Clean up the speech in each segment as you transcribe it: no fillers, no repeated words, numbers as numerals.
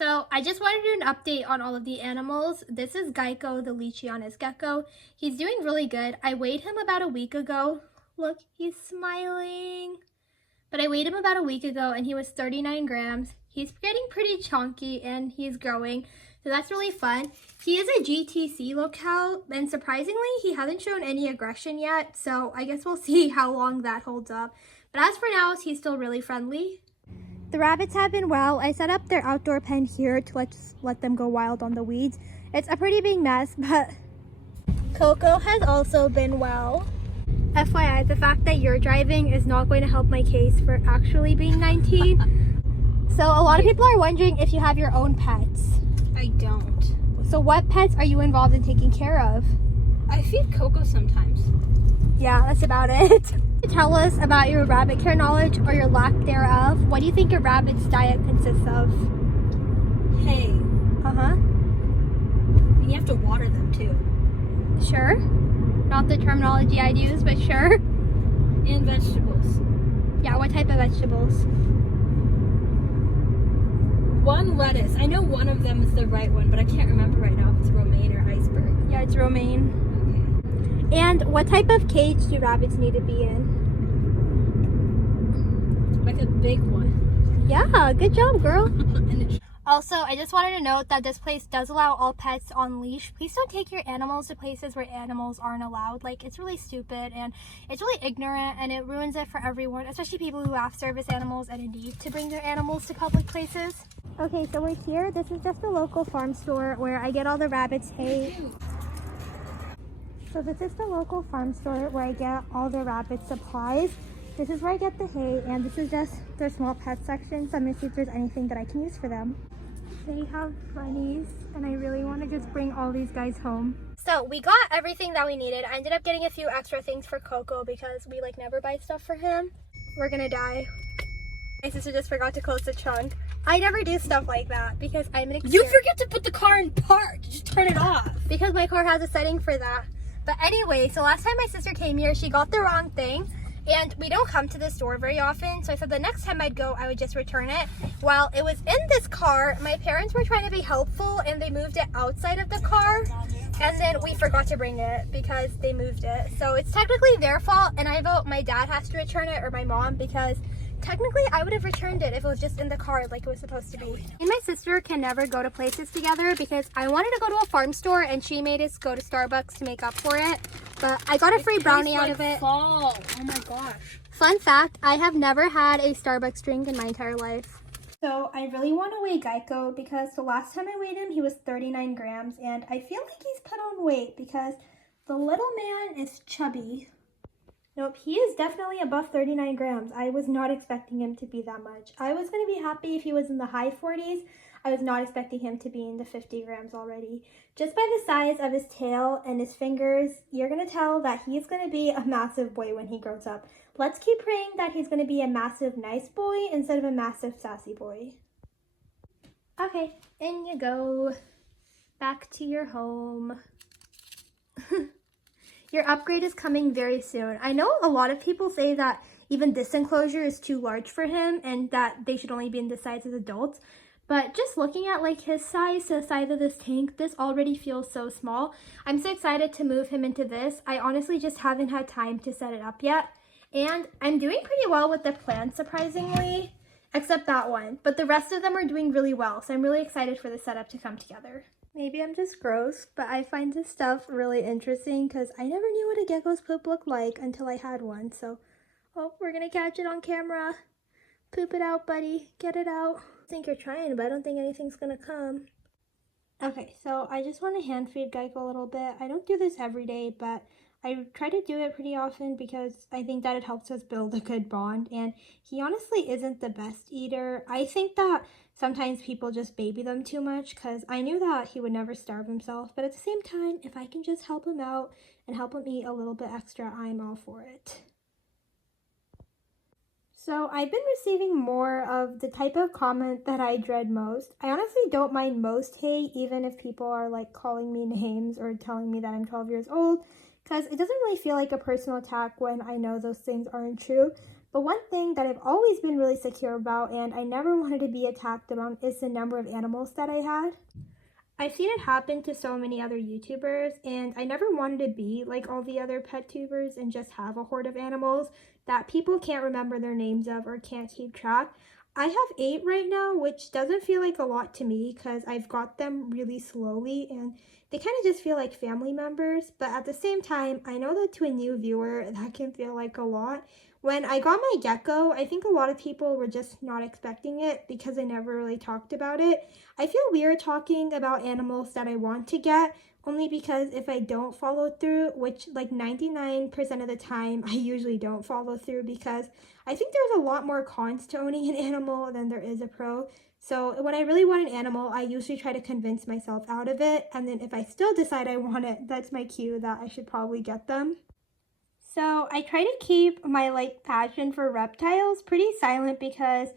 So I just wanted to do an update on all of the animals. This is Geico, the leechie on his Gecko. He's doing really good. I weighed him about a week ago. Look, he's smiling. But I weighed him about a week ago and he was 39 grams. He's getting pretty chunky and he's growing. So that's really fun. He is a GTC locale and surprisingly, he hasn't shown any aggression yet. So I guess we'll see how long that holds up. But as for now, he's still really friendly. The rabbits have been well. I set up their outdoor pen here to let them go wild on the weeds. It's a pretty big mess, but Coco has also been well. FYI, the fact that you're driving is not going to help my case for actually being 19. So a lot of people are wondering if you have your own pets. I don't. So what pets are you involved in taking care of? I feed Coco sometimes. Yeah, that's about it. Tell us about your rabbit care knowledge or your lack thereof. What do you think a rabbit's diet consists of? Hay. Uh-huh. And you have to water them too. Sure. Not the terminology I'd use, but sure. And vegetables. Yeah, what type of vegetables? One lettuce. I know one of them is the right one, but I can't remember right now if it's romaine or iceberg. Yeah, it's romaine. Okay. And what type of cage do rabbits need to be in? Like a big one. Yeah, good job, girl. And Also, I just wanted to note that this place does allow all pets on leash. Please don't take your animals to places where animals aren't allowed. Like, it's really stupid and it's really ignorant and it ruins it for everyone, especially people who have service animals and a need to bring their animals to public places. Okay, so we're here. This is just a local farm store where I get all the rabbits' hay. So this is the local farm store where I get all the rabbit supplies. This is where I get the hay, and this is just their small pet section, so I'm going to see if there's anything that I can use for them. They have bunnies, and I really want to just bring all these guys home. So we got everything that we needed. I ended up getting a few extra things for Coco because we like never buy stuff for him. We're going to die. My sister just forgot to close the trunk. I never do stuff like that because I'm an you forget to put the car in park. Just turn it off. Because my car has a setting for that. But anyway, so last time my sister came here, she got the wrong thing. And we don't come to this store very often, so I said the next time I'd go, I would just return it. While it was in this car, my parents were trying to be helpful and they moved it outside of the car. And then we forgot to bring it because they moved it. So it's technically their fault, and I vote my dad has to return it or my mom because technically I would have returned it if it was just in the car like it was supposed to be. Me and my sister can never go to places together because I wanted to go to a farm store and she made us go to Starbucks to make up for it. But I got a free brownie out of it. Fall. Oh my gosh. Fun fact, I have never had a Starbucks drink in my entire life. So I really want to weigh Geico because the last time I weighed him, he was 39 grams. And I feel like he's put on weight because the little man is chubby. Nope, he is definitely above 39 grams. I was not expecting him to be that much. I was going to be happy if he was in the high 40s. I was not expecting him to be in the 50 grams already. Just by the size of his tail and his fingers, you're going to tell that he's going to be a massive boy when he grows up. Let's keep praying that he's going to be a massive nice boy instead of a massive sassy boy. Okay, in you go. Back to your home. Your upgrade is coming very soon. I know a lot of people say that even this enclosure is too large for him and that they should only be in this size as adults. But just looking at like his size to the size of this tank, this already feels so small. I'm so excited to move him into this. I honestly just haven't had time to set it up yet. And I'm doing pretty well with the plants, surprisingly, except that one. But the rest of them are doing really well. So I'm really excited for the setup to come together. Maybe I'm just gross, but I find this stuff really interesting because I never knew what a gecko's poop looked like until I had one. So, oh, we're going to catch it on camera. Poop it out, buddy. Get it out. I think you're trying, but I don't think anything's going to come. Okay, so I just want to hand feed Geico a little bit. I don't do this every day, but I try to do it pretty often because I think that it helps us build a good bond. And he honestly isn't the best eater. I think that sometimes people just baby them too much because I knew that he would never starve himself. But at the same time, if I can just help him out and help him eat a little bit extra, I'm all for it. So I've been receiving more of the type of comment that I dread most. I honestly don't mind most hate, even if people are like calling me names or telling me that I'm 12 years old, because it doesn't really feel like a personal attack when I know those things aren't true. But one thing that I've always been really secure about and I never wanted to be attacked about is the number of animals that I had. I've seen it happen to so many other YouTubers, and I never wanted to be like all the other pet tubers and just have a horde of animals that people can't remember their names of or can't keep track. I have 8 right now, which doesn't feel like a lot to me because I've got them really slowly and they kind of just feel like family members. But at the same time, I know that to a new viewer, that can feel like a lot. When I got my Gecko, I think a lot of people were just not expecting it because I never really talked about it. I feel weird talking about animals that I want to get, only because if I don't follow through, which like 99% of the time I usually don't follow through because I think there's a lot more cons to owning an animal than there is a pro. So when I really want an animal, I usually try to convince myself out of it, and then if I still decide I want it, that's my cue that I should probably get them. So I try to keep my like passion for reptiles pretty silent because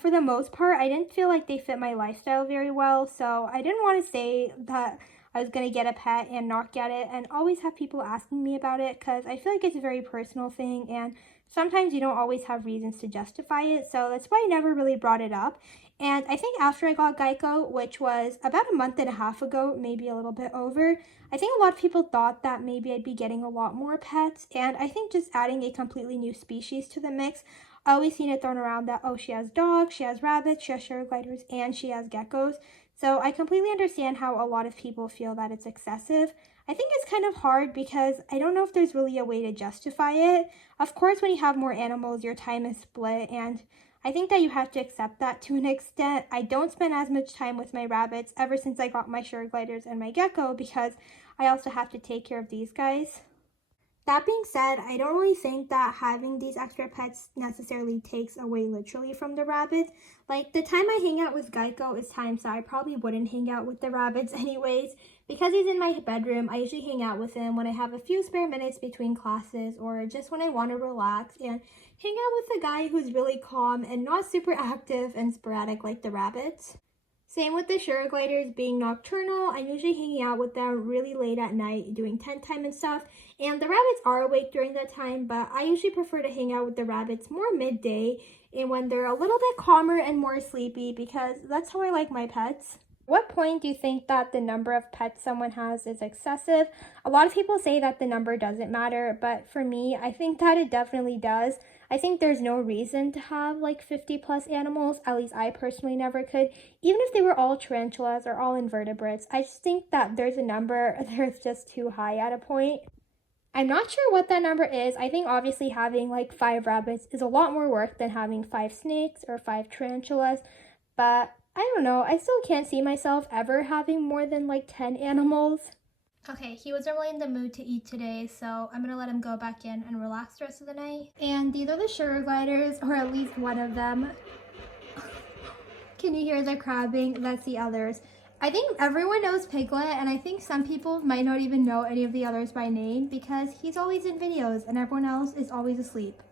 for the most part, I didn't feel like they fit my lifestyle very well. So I didn't want to say that I was going to get a pet and not get it and always have people asking me about it because I feel like it's a very personal thing and sometimes you don't always have reasons to justify it. So that's why I never really brought it up. And I think after I got Geico, which was about a month and a half ago, maybe a little bit over, I think a lot of people thought that maybe I'd be getting a lot more pets. And I think just adding a completely new species to the mix, I always seen it thrown around that, oh, she has dogs, she has rabbits, she has sugar gliders, and she has geckos. So I completely understand how a lot of people feel that it's excessive. I think it's kind of hard because I don't know if there's really a way to justify it. Of course, when you have more animals, your time is split, and I think that you have to accept that to an extent. I don't spend as much time with my rabbits ever since I got my sugar gliders and my gecko because I also have to take care of these guys. That being said, I don't really think that having these extra pets necessarily takes away literally from the rabbits. Like, the time I hang out with Geico is times that I probably wouldn't hang out with the rabbits anyways. Because he's in my bedroom, I usually hang out with him when I have a few spare minutes between classes or just when I want to relax and hang out with a guy who's really calm and not super active and sporadic like the rabbits. Same with the sugar gliders being nocturnal. I'm usually hanging out with them really late at night doing tent time and stuff. And the rabbits are awake during that time, but I usually prefer to hang out with the rabbits more midday and when they're a little bit calmer and more sleepy because that's how I like my pets. What point do you think that the number of pets someone has is excessive? A lot of people say that the number doesn't matter, but for me, I think that it definitely does. I think there's no reason to have like 50 plus animals, at least I personally never could, even if they were all tarantulas or all invertebrates. I just think that there's a number that's just too high at a point. I'm not sure what that number is. I think obviously having like 5 rabbits is a lot more work than having 5 snakes or 5 tarantulas, but I don't know. I still can't see myself ever having more than like 10 animals. Okay, he wasn't really in the mood to eat today, so I'm gonna let him go back in and relax the rest of the night. And these are the sugar gliders, or at least one of them. Can you hear the crabbing? That's the others. I think everyone knows Piglet, and I think some people might not even know any of the others by name because he's always in videos and everyone else is always asleep.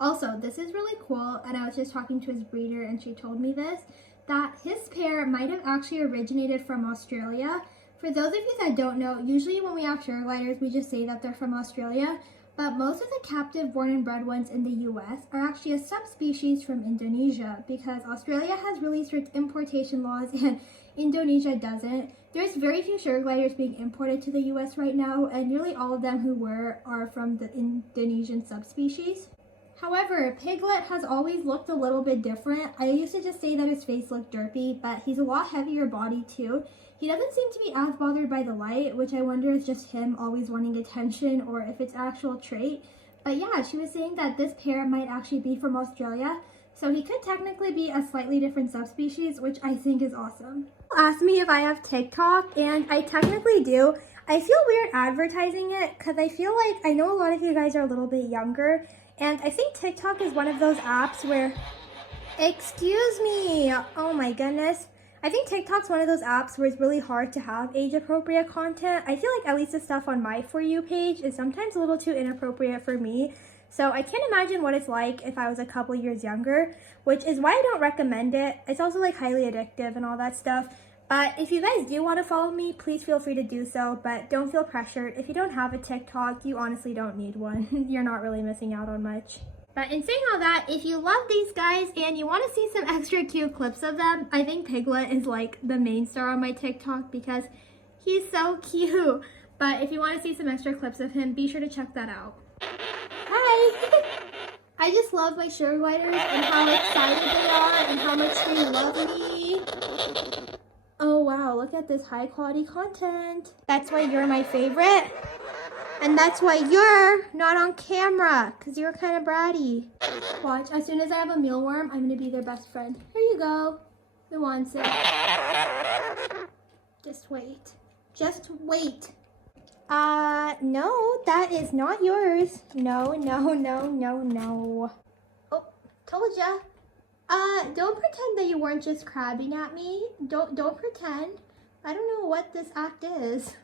Also, this is really cool, and I was just talking to his breeder and she told me this, that his pair might have actually originated from Australia. For those of you that don't know, usually when we have sugar gliders, we just say that they're from Australia, but most of the captive born and bred ones in the US are actually a subspecies from Indonesia because Australia has really strict importation laws and Indonesia doesn't. There's very few sugar gliders being imported to the US right now, and nearly all of them who were are from the Indonesian subspecies. However, Piglet has always looked a little bit different. I used to just say that his face looked derpy, but he's a lot heavier body too. He doesn't seem to be as bothered by the light, which I wonder is just him always wanting attention or if it's actual trait. But yeah, she was saying that this pair might actually be from Australia, so he could technically be a slightly different subspecies, which I think is awesome. Ask me if I have TikTok, and I technically do. I feel weird advertising it because I feel like I know a lot of you guys are a little bit younger, and I think TikTok is one of those apps where, excuse me, oh my goodness. I think TikTok's one of those apps where it's really hard to have age-appropriate content. I feel like at least the stuff on my For You page is sometimes a little too inappropriate for me. So I can't imagine what it's like if I was a couple years younger, which is why I don't recommend it. It's also like highly addictive and all that stuff. But if you guys do want to follow me, please feel free to do so, but don't feel pressured. If you don't have a TikTok, you honestly don't need one. You're not really missing out on much. But in saying all that, if you love these guys and you want to see some extra cute clips of them, I think Piglet is like the main star on my TikTok because he's so cute. But if you want to see some extra clips of him, be sure to check that out. Hi! I just love my sugar gliders and how excited they are and how much they love me. Oh wow, look at this high quality content. That's why you're my favorite. And that's why you're not on camera, because you're kind of bratty. Watch, as soon as I have a mealworm, I'm going to be their best friend. Here you go. Who wants it? Just wait. Just wait. No, that is not yours. No, no, no, no, no. Oh, told ya. Don't pretend that you weren't just crabbing at me. Don't pretend. I don't know what this act is.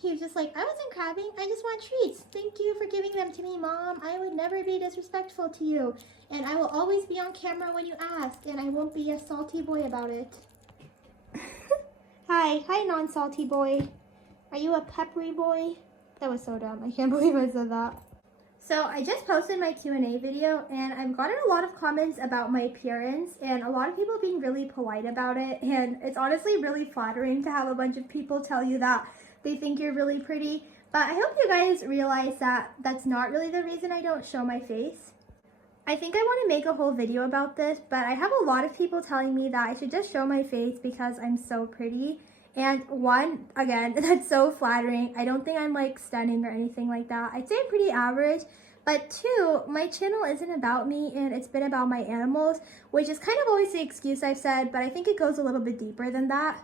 He was just like, I wasn't crabbing. I just want treats. Thank you for giving them to me, Mom. I would never be disrespectful to you. And I will always be on camera when you ask. And I won't be a salty boy about it. Hi, non-salty boy. Are you a peppery boy? That was so dumb. I can't believe I said that. So I just posted my Q&A video and I've gotten a lot of comments about my appearance and a lot of people being really polite about it. And it's honestly really flattering to have a bunch of people tell you that they think you're really pretty. But I hope you guys realize that that's not really the reason I don't show my face. I think I want to make a whole video about this, but I have a lot of people telling me that I should just show my face because I'm so pretty. And one, again, that's so flattering. I don't think I'm like stunning or anything like that. I'd say I'm pretty average. But two, my channel isn't about me and it's been about my animals, which is kind of always the excuse I've said, but I think it goes a little bit deeper than that.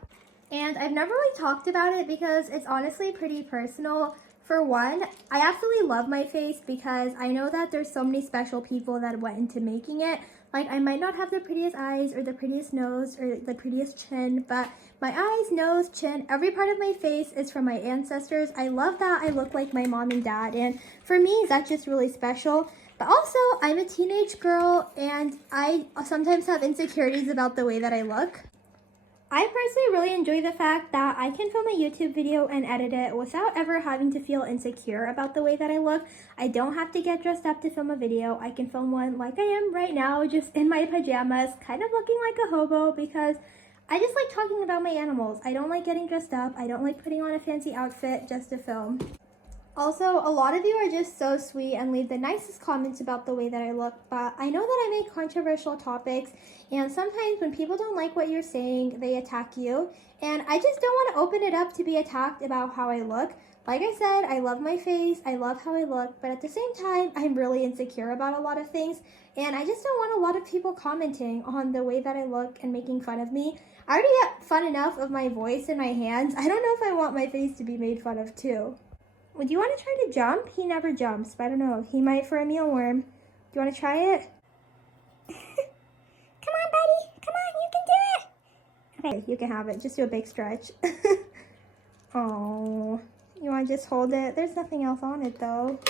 And I've never really talked about it because it's honestly pretty personal. For one, I absolutely love my face because I know that there's so many special people that went into making it. Like, I might not have the prettiest eyes or the prettiest nose or the prettiest chin, but my eyes, nose, chin, every part of my face is from my ancestors. I love that I look like my mom and dad, and for me, that's just really special. But also, I'm a teenage girl, and I sometimes have insecurities about the way that I look. I personally really enjoy the fact that I can film a YouTube video and edit it without ever having to feel insecure about the way that I look. I don't have to get dressed up to film a video. I can film one like I am right now, just in my pajamas, kind of looking like a hobo because I just like talking about my animals. I don't like getting dressed up. I don't like putting on a fancy outfit just to film. Also, a lot of you are just so sweet and leave the nicest comments about the way that I look, but I know that I make controversial topics, and sometimes when people don't like what you're saying, they attack you, and I just don't want to open it up to be attacked about how I look. Like I said, I love my face, I love how I look, but at the same time, I'm really insecure about a lot of things, and I just don't want a lot of people commenting on the way that I look and making fun of me. I already get fun enough of my voice and my hands. I don't know if I want my face to be made fun of too. Would you want to try to jump? He never jumps, but I don't know. He might for a mealworm. Do you want to try it? Come on, buddy. Come on, you can do it. Okay, you can have it. Just do a big stretch. Oh, you want to just hold it? There's nothing else on it, though.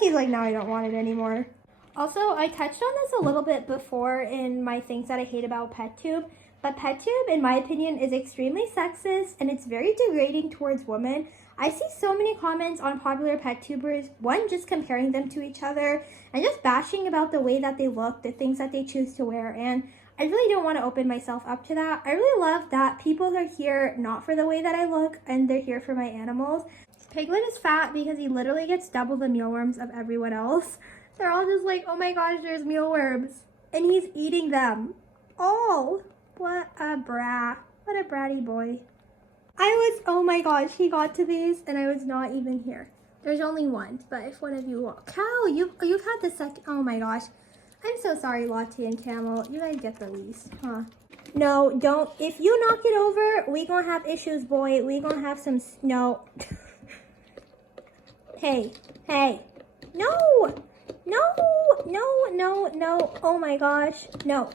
He's like, no, I don't want it anymore. Also, I touched on this a little bit before in my things that I hate about PetTube. But PetTube, in my opinion, is extremely sexist and it's very degrading towards women. I see so many comments on popular PetTubers, one just comparing them to each other and just bashing about the way that they look, the things that they choose to wear, and I really don't want to open myself up to that. I really love that people are here not for the way that I look and they're here for my animals. Piglet is fat because he literally gets double the mealworms of everyone else. They're all just like, oh my gosh, there's mealworms. And he's eating them all. What a brat. What a bratty boy. Oh my gosh, he got to these and I was not even here. There's only one, but if one of you will. Cow, you've had the second. Oh my gosh. I'm so sorry, Lottie and Camel. You guys get the least, huh? No, don't. If you knock it over, we gonna have issues, boy. We gonna have some, no. Hey. No. Oh my gosh. No.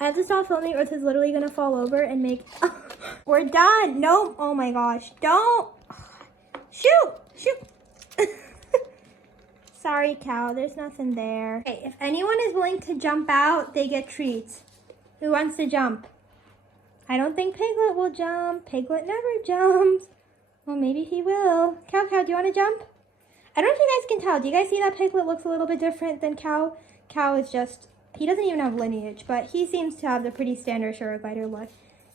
I have to stop filming or this is literally gonna fall over and make, we're done. No, oh my gosh, don't. Shoot. Sorry, cow, there's nothing there. Okay, if anyone is willing to jump out, they get treats. Who wants to jump? I don't think Piglet will jump. Piglet never jumps. Well, maybe he will. Cow, do you want to jump? I don't know if you guys can tell. Do you guys see that Piglet looks a little bit different than Cow? Cow is just, he doesn't even have lineage, but he seems to have the pretty standard sugar glider look.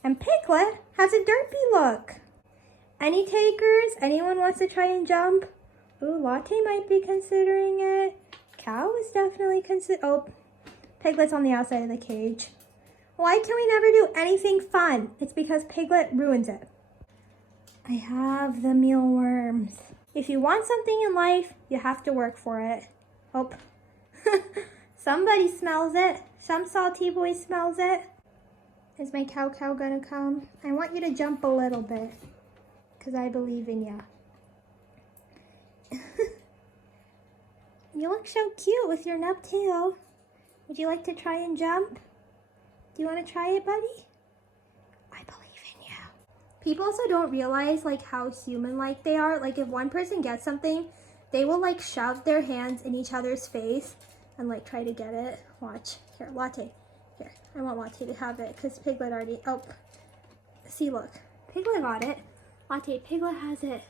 And Piglet has a derpy look. Any takers? Anyone wants to try and jump? Ooh, Latte might be considering it. Cow is definitely oh, Piglet's on the outside of the cage. Why can we never do anything fun? It's because Piglet ruins it. I have the mealworms. If you want something in life, you have to work for it. Oh, somebody smells it. Some salty boy smells it. Is my cow gonna come? I want you to jump a little bit, because I believe in ya. You look so cute with your nub tail. Would you like to try and jump? Do you want to try it, buddy? I believe in you. People also don't realize like how human-like they are. Like if one person gets something, they will like shove their hands in each other's face and like try to get it. Watch. Here, Latte. Here, I want Latte to have it because Piglet already, oh. See, look. Piglet got it. Latte, Piglet has it.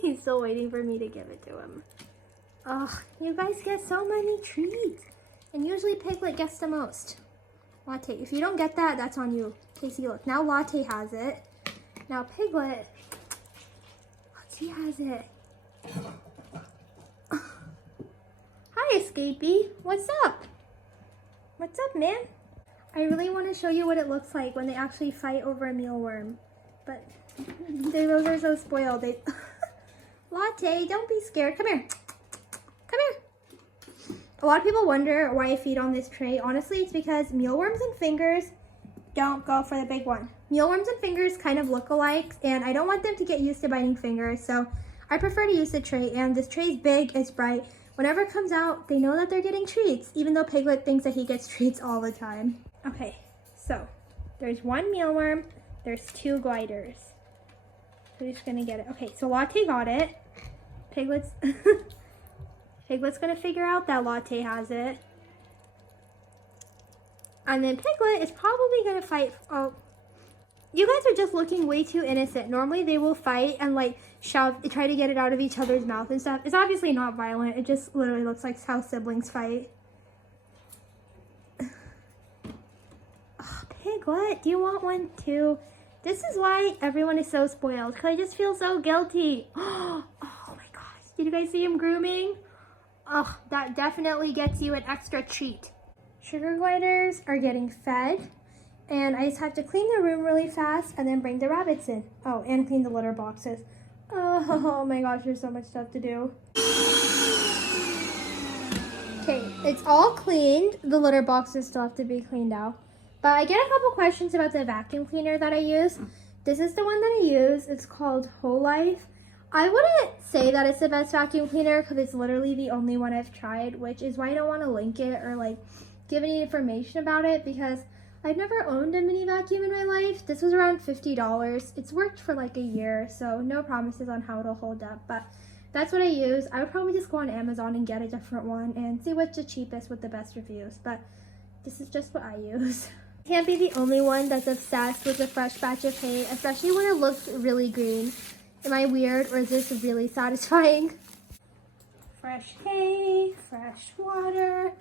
He's still waiting for me to give it to him. Oh, you guys get so many treats. And usually Piglet gets the most. Latte, if you don't get that, that's on you. Okay, see, look. Now Latte has it. Now Piglet, he has it. Hi, Escapee. What's up? What's up, man? I really want to show you what it looks like when they actually fight over a mealworm. But those are so spoiled. They... Latte, don't be scared. Come here. Come here. A lot of people wonder why I feed on this tray. Honestly, it's because mealworms and fingers don't go for the big one. Mealworms and fingers kind of look alike, and I don't want them to get used to biting fingers, so I prefer to use the tray. And this tray is big, it's bright. Whenever it comes out, they know that they're getting treats, even though Piglet thinks that he gets treats all the time. Okay, so there's one mealworm, there's two gliders. So who's gonna get it? Okay, so Latte got it. Piglet's Piglet's gonna figure out that Latte has it. And then Piglet is probably gonna fight. Oh, you guys are just looking way too innocent. Normally they will fight and like shove, try to get it out of each other's mouth and stuff. It's obviously not violent. It just literally looks like how siblings fight. Oh, Piglet, do you want one too? This is why everyone is so spoiled, because I just feel so guilty. Oh my gosh, did you guys see him grooming? Oh, that definitely gets you an extra treat. Sugar gliders are getting fed, and I just have to clean the room really fast and then bring the rabbits in. Oh, and clean the litter boxes. Oh my gosh, there's so much stuff to do. Okay, it's all cleaned. The litter boxes still have to be cleaned out. But I get a couple questions about the vacuum cleaner that I use. This is the one that I use. It's called Whole Life. I wouldn't say that it's the best vacuum cleaner because it's literally the only one I've tried, which is why I don't want to link it or like give any information about it because I've never owned a mini vacuum in my life. This was around $50. It's worked for like a year, so no promises on how it'll hold up, but that's what I use. I would probably just go on Amazon and get a different one and see what's the cheapest with the best reviews, but this is just what I use. Can't be the only one that's obsessed with a fresh batch of hay, especially when it looks really green. Am I weird or is this really satisfying? Fresh hay, fresh water.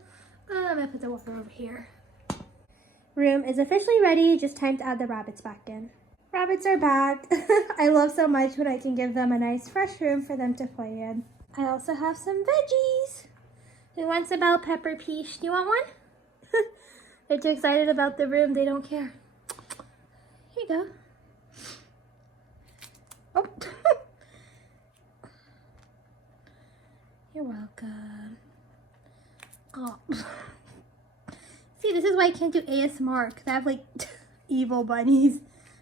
I'm gonna put the water over here. Room is officially ready, just time to add the rabbits back in. Rabbits are back. I love so much when I can give them a nice fresh room for them to play in. I also have some veggies. Who wants a bell pepper peach? Do you want one? They're too excited about the room, they don't care. Here you go. Oh. You're welcome. Oh. See, this is why I can't do ASMR, because I have like evil bunnies.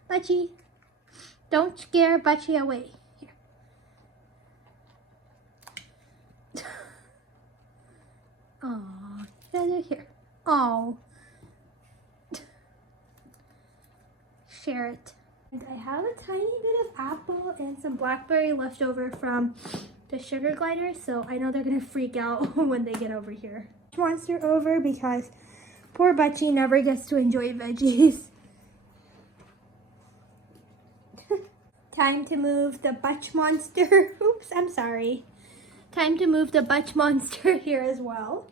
Butchie, don't scare Butchie away. Here. Aw, here. Oh. Share it. And I have a tiny bit of apple and some blackberry left over from the sugar glider, so I know they're gonna freak out when they get over here. Monster over because poor Butchie never gets to enjoy veggies. Time to move the butch monster. Oops, I'm sorry. Time to move the butch monster here as well.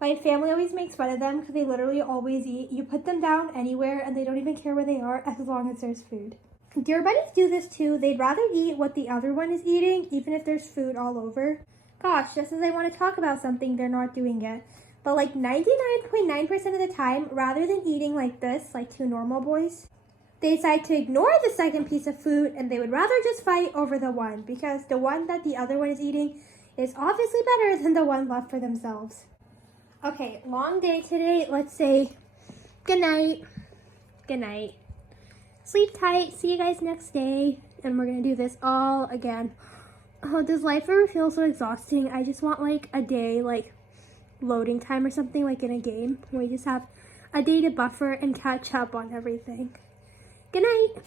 My family always makes fun of them because they literally always eat. You put them down anywhere and they don't even care where they are as long as there's food. Deer bunnies do this too. They'd rather eat what the other one is eating, even if there's food all over. Gosh, just as I want to talk about something, they're not doing it. But like 99.9% of the time, rather than eating like this, like two normal boys, they decide to ignore the second piece of food and they would rather just fight over the one because the one that the other one is eating is obviously better than the one left for themselves. Okay, long day today. Let's say good night. Good night. Sleep tight. See you guys next day. And we're going to do this all again. Oh, does life ever feel so exhausting? I just want like a day, like loading time or something like in a game where we just have a day to buffer and catch up on everything. Good night.